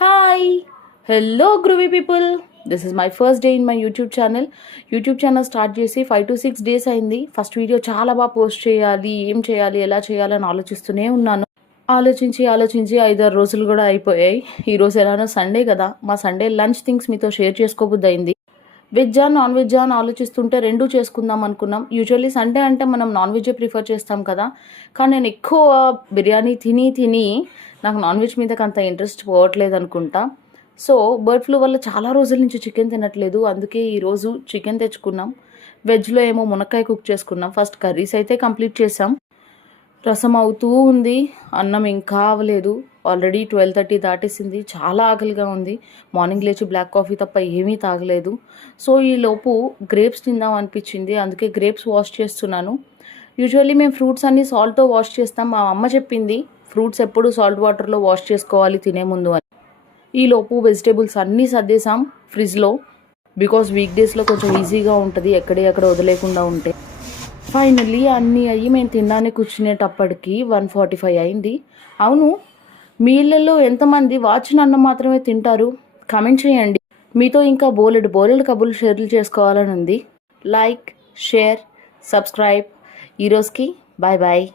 Hi, hello groovy people. This is my first day in my YouTube channel. YouTube channel start చేసి 5 to 6 days అయింది. First video చాలా బాగా post చేయాలి, ఏం చేయాలి, ఎలా చేయాలని ఆలోచిస్తూనే ఉన్నాను. ఆలోచించి 5-6 రోజులు కూడా అయిపోయాయి. ఈరోజు ఎలానో సండే కదా, మా సండే లంచ్ థింగ్స్ మీతో షేర్ చేసుకోబుద్ది అయింది. వెజ్జా నాన్ వెజ్జా అని ఆలోచిస్తుంటే రెండూ చేసుకుందాం అనుకున్నాం. యూజువల్లీ సండే అంటే మనం నాన్ వెజ్జే ప్రిఫర్ చేస్తాం కదా, కానీ నేను ఎక్కువ బిర్యానీ తిని నాకు నాన్ వెజ్ మీదకి అంత ఇంట్రెస్ట్ పోవట్లేదు అనుకుంటా. సో బర్డ్ ఫ్లూ వల్ల చాలా రోజుల నుంచి చికెన్ తినట్లేదు, అందుకే ఈరోజు చికెన్ తెచ్చుకున్నాం. వెజ్లో ఏమో మునక్కాయ కుక్ చేసుకున్నాం. ఫస్ట్ కర్రీస్ అయితే కంప్లీట్ చేసాం. రసం అవుతూ ఉంది, అన్నం ఇంకా అవ్వలేదు. ఆల్రెడీ 12:30 దాటేసింది. చాలా ఆకలిగా ఉంది. మార్నింగ్ లేచి బ్లాక్ కాఫీ తప్ప ఏమీ తాగలేదు. సో ఈలోపు గ్రేప్స్ తిందాం అనిపించింది, అందుకే గ్రేప్స్ వాష్ చేస్తున్నాను. యూజువల్లీ మేము ఫ్రూట్స్ అన్నీ సాల్ట్తో వాష్ చేస్తాం. మా అమ్మ చెప్పింది ఫ్రూట్స్ ఎప్పుడు సాల్ట్ వాటర్లో వాష్ చేసుకోవాలి తినే ముందు అని. ఈలోపు వెజిటేబుల్స్ అన్నీ సర్దేశాం ఫ్రిడ్జ్లో, బికాస్ వీక్ డేస్లో కొంచెం ఈజీగా ఉంటుంది ఎక్కడ వదిలేకుండా ఉంటే. ఫైనల్లీ అన్నీ అయ్యి మేము తినడానికి కూర్చునేటప్పటికి 1:45 అయింది. అవును, మీ ఇళ్ళల్లో ఎంతమంది వాచిన అన్నం మాత్రమే తింటారు? కామెంట్ చేయండి. మీతో ఇంకా బోలెడు కబుర్లు షేర్లు చేసుకోవాలని ఉంది. Like, share, subscribe. ఈరోజుకి బాయ్ బాయ్.